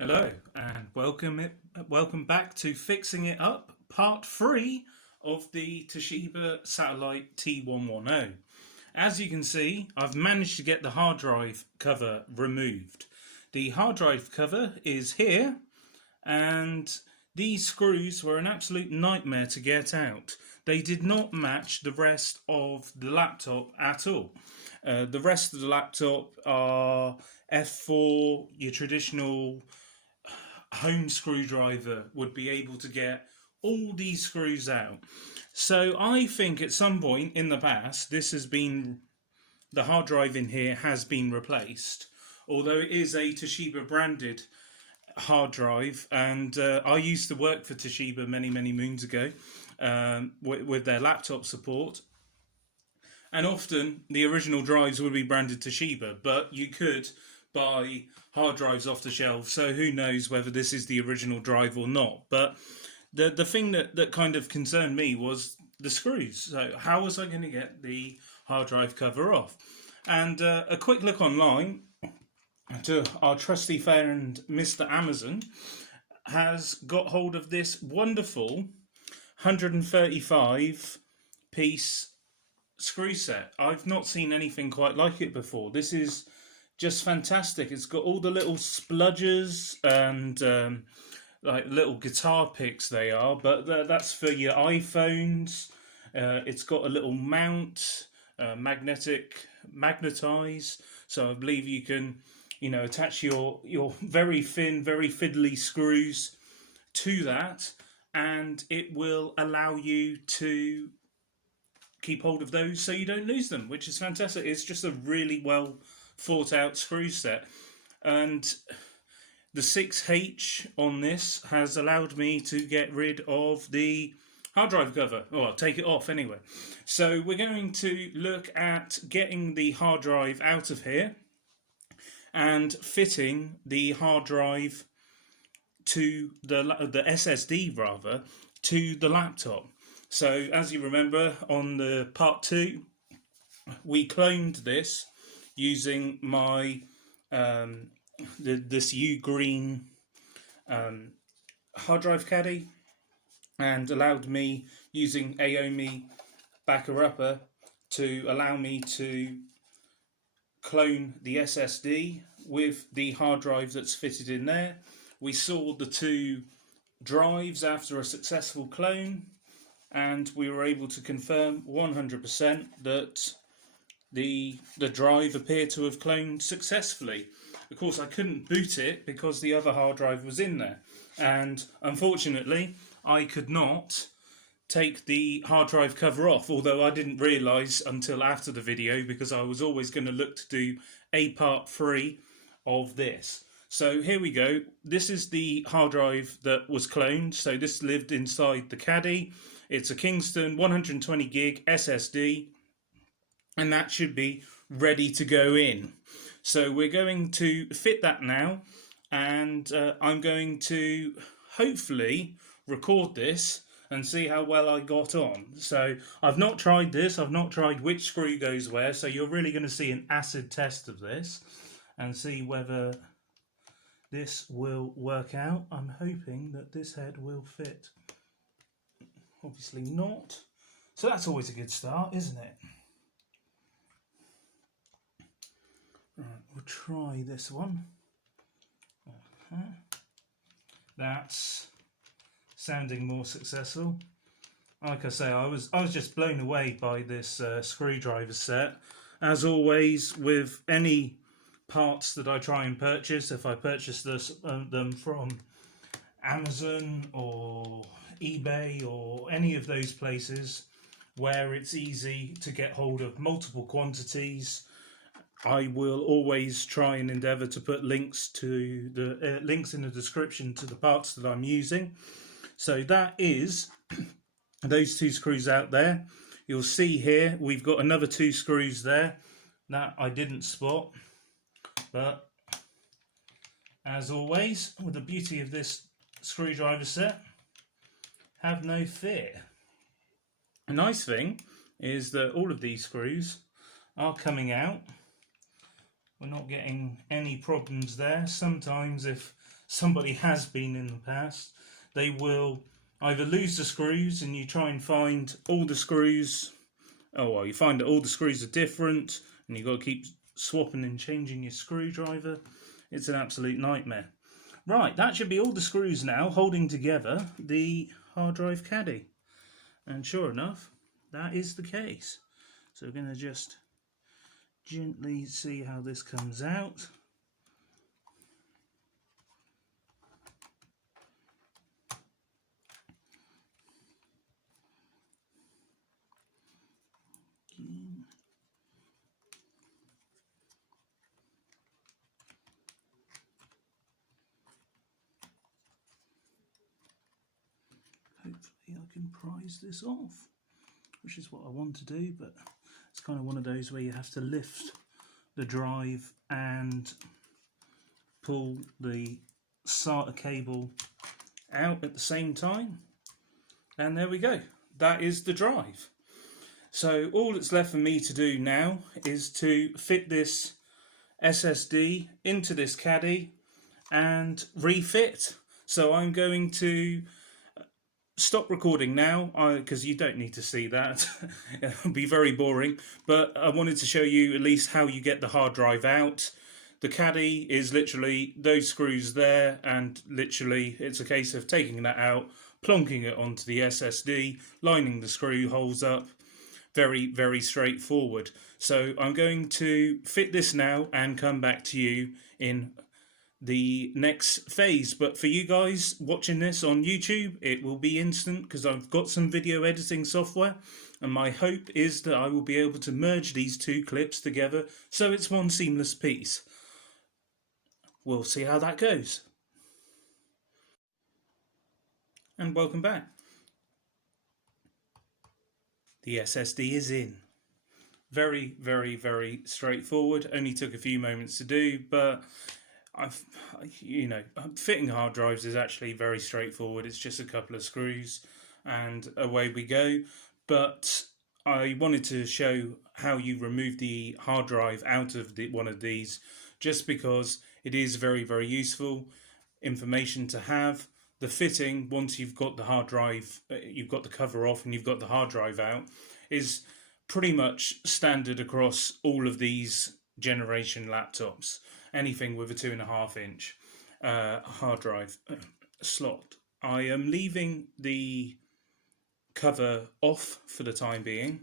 Hello and welcome back to Fixing It Up, part 3 of the Toshiba Satellite T110. As you can see, I've managed to get the hard drive cover removed. The hard drive cover is here, and these screws were an absolute nightmare to get out. They did not match the rest of the laptop at all. The rest of the laptop are F4, your traditional home screwdriver would be able to get all these screws out. So I think at some point in the past the hard drive in here has been replaced, although it is a Toshiba branded hard drive, and I used to work for Toshiba many moons ago with their laptop support, and often the original drives would be branded Toshiba, but you could buy hard drives off the shelf, so who knows whether this is the original drive or not. But the thing that kind of concerned me was the screws. So how was I going to get the hard drive cover off? And a quick look online to our trusty friend Mr. Amazon has got hold of this wonderful 135 piece screw set. I've not seen anything quite like it before. This is just fantastic. It's got all the little spludgers and like little guitar picks they are, but that's for your iPhones. It's got a little mount, magnetize, so I believe you can, attach your very thin, very fiddly screws to that, and it will allow you to keep hold of those so you don't lose them, which is fantastic. It's just a really well thought out screw set, and the 6H on this has allowed me to get rid of the hard drive cover. I'll take it off anyway. So we're going to look at getting the hard drive out of here and fitting the hard drive to the SSD rather to the laptop. So as you remember, on the part 2 we cloned this using my this U-Green hard drive caddy, and allowed me, using Aomi backer upper, to allow me to clone the SSD with the hard drive that's fitted in there. We saw the two drives after a successful clone, and we were able to confirm 100% that the drive appeared to have cloned successfully. Of course, I couldn't boot it because the other hard drive was in there, and unfortunately I could not take the hard drive cover off, although I didn't realise until after the video, because I was always going to look to do a part 3 of this. So here we go. This is the hard drive that was cloned. So this lived inside the caddy. It's a Kingston 120 gig SSD, and that should be ready to go in. So we're going to fit that now, and I'm going to hopefully record this and see how well I got on. So I've not tried this, I've not tried which screw goes where, so you're really going to see an acid test of this and see whether this will work out. I'm hoping that this head will fit. Obviously not. So that's always a good start, isn't it? Right, we'll try this one. That's sounding more successful. Like I say, I was just blown away by this screwdriver set. As always, with any parts that I try and purchase, if I purchase them from Amazon or eBay or any of those places where it's easy to get hold of multiple quantities, I will always try and endeavour to put links to the links in the description to the parts that I'm using. So that is those two screws out there. You'll see here we've got another 2 screws there that I didn't spot, but as always with the beauty of this screwdriver set, have no fear. A nice thing is that all of these screws are coming out. We're not getting any problems there. Sometimes if somebody has been in the past, they will either lose the screws and you try and find all the screws. Oh well, you find that all the screws are different and you've got to keep swapping and changing your screwdriver. It's an absolute nightmare. Right, that should be all the screws now holding together the hard drive caddy. And sure enough, that is the case. So we're going to just gently see how this comes out. Hopefully I can prise this off, which is what I want to do, but it's kind of one of those where you have to lift the drive and pull the SATA cable out at the same time. And there we go. That is the drive. So all that's left for me to do now is to fit this SSD into this caddy and refit. So I'm going to stop recording now because you don't need to see that. It'll be very boring, but I wanted to show you at least how you get the hard drive out. The caddy is literally those screws there, and literally it's a case of taking that out, plonking it onto the SSD, lining the screw holes up. Very, very straightforward. So I'm going to fit this now and come back to you in the next phase. But for you guys watching this on YouTube, it will be instant because I've got some video editing software, and my hope is that I will be able to merge these two clips together so it's one seamless piece. We'll see how that goes. And welcome back. The SSD is in. Very, very, very straightforward. Only took a few moments to do, but fitting hard drives is actually very straightforward. It's just a couple of screws and away we go. But I wanted to show how you remove the hard drive out of one of these, just because it is very, very useful information to have. The fitting, once you've got the hard drive, you've got the cover off and you've got the hard drive out, is pretty much standard across all of these generation laptops. Anything with a 2.5 inch hard drive slot. I am leaving the cover off for the time being,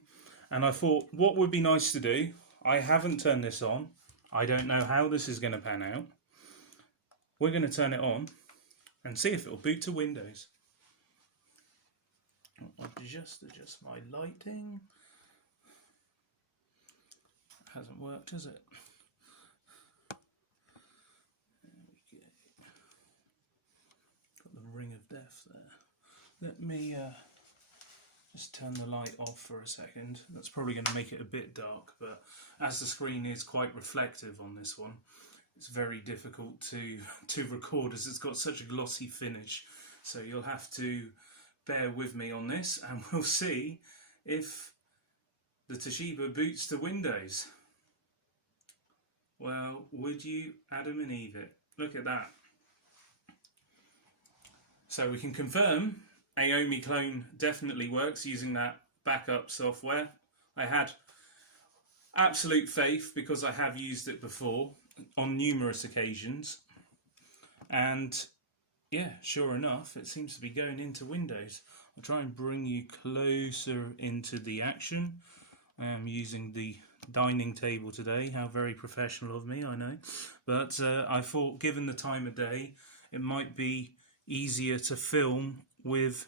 and I thought what would be nice to do, I haven't turned this on, I don't know how this is going to pan out. We're going to turn it on and see if it'll boot to Windows. I'll just adjust my lighting. Hasn't worked, has it? There we go. Got the ring of death there. Let me just turn the light off for a second. That's probably going to make it a bit dark, but as the screen is quite reflective on this one, it's very difficult to record as it's got such a glossy finish. So you'll have to bear with me on this, and we'll see if the Toshiba boots to Windows. Well, would you Adam and Eve it? Look at that. So we can confirm Aomi Clone definitely works using that backup software. I had absolute faith because I have used it before on numerous occasions, and yeah, sure enough, it seems to be going into Windows. I'll try and bring you closer into the action. I am using the dining table today. How very professional of me, I know, but I thought given the time of day it might be easier to film with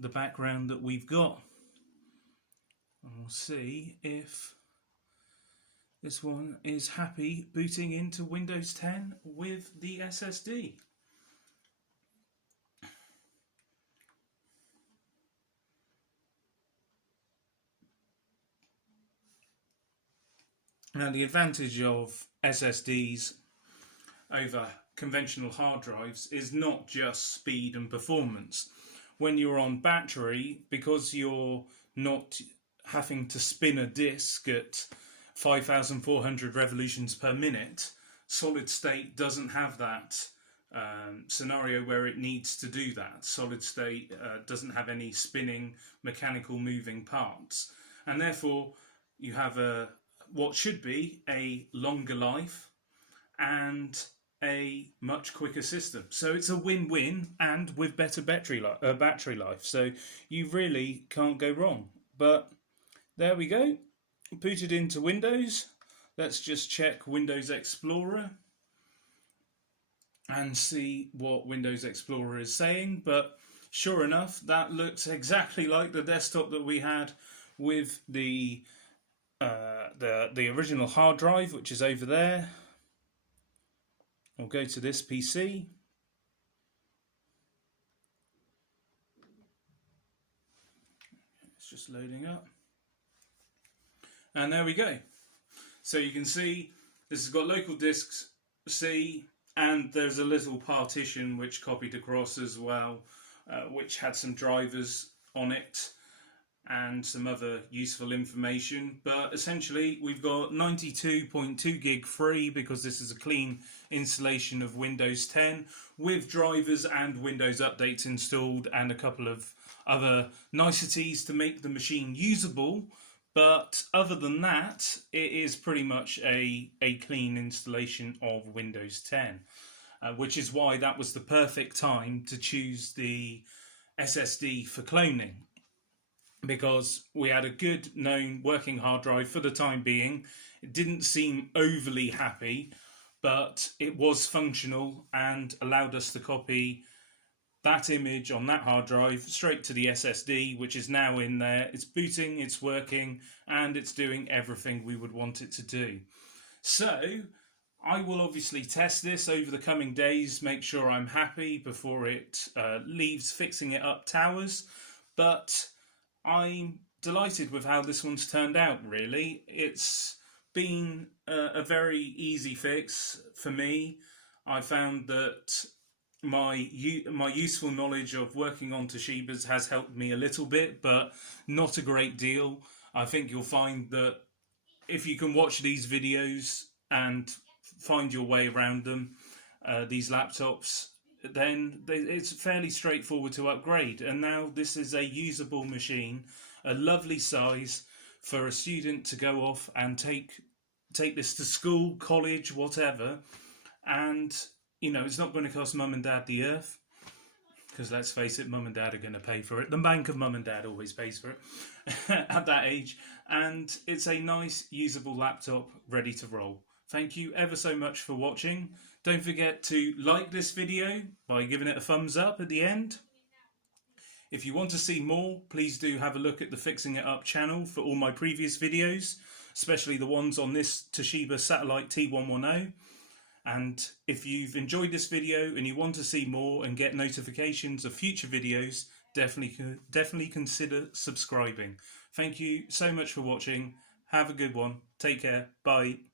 the background that we've got. And we'll see if this one is happy booting into Windows 10 with the SSD. Now, the advantage of SSDs over conventional hard drives is not just speed and performance. When you're on battery, because you're not having to spin a disk at 5,400 revolutions per minute, solid state doesn't have that scenario where it needs to do that. Solid state doesn't have any spinning mechanical moving parts, and therefore you have what should be a longer life and a much quicker system. So it's a win-win, and with better battery life. So you really can't go wrong. But there we go. Put it into Windows. Let's just check Windows Explorer and see what Windows Explorer is saying. But sure enough, that looks exactly like the desktop that we had with the original hard drive, which is over there. I'll go to this PC. It's just loading up. And there we go. So you can see this has got local disks C, and there's a little partition which copied across as well, which had some drivers on it and some other useful information. But essentially we've got 92.2 gig free, because this is a clean installation of Windows 10 with drivers and Windows updates installed and a couple of other niceties to make the machine usable. But other than that, it is pretty much a clean installation of Windows 10, which is why that was the perfect time to choose the SSD for cloning, because we had a good known working hard drive for the time being. It didn't seem overly happy, but it was functional and allowed us to copy that image on that hard drive straight to the SSD, which is now in there. It's booting, it's working, and it's doing everything we would want it to do. So I will obviously test this over the coming days, make sure I'm happy before it leaves fixing it up towers. But I'm delighted with how this one's turned out, really. It's been a very easy fix for me. I found that my useful knowledge of working on Toshibas has helped me a little bit, but not a great deal. I think you'll find that if you can watch these videos and find your way around them, these laptops, then it's fairly straightforward to upgrade. And now this is a usable machine, a lovely size for a student to go off and take this to school, college, whatever. And you know, it's not going to cost mum and dad the earth, because let's face it, mum and dad are going to pay for it. The bank of mum and dad always pays for it at that age. And it's a nice, usable laptop ready to roll. Thank you ever so much for watching. Don't forget to like this video by giving it a thumbs up at the end. If you want to see more, please do have a look at the Fixing It Up channel for all my previous videos, especially the ones on this Toshiba Satellite T110. And if you've enjoyed this video and you want to see more and get notifications of future videos, definitely consider subscribing. Thank you so much for watching. Have a good one. Take care. Bye.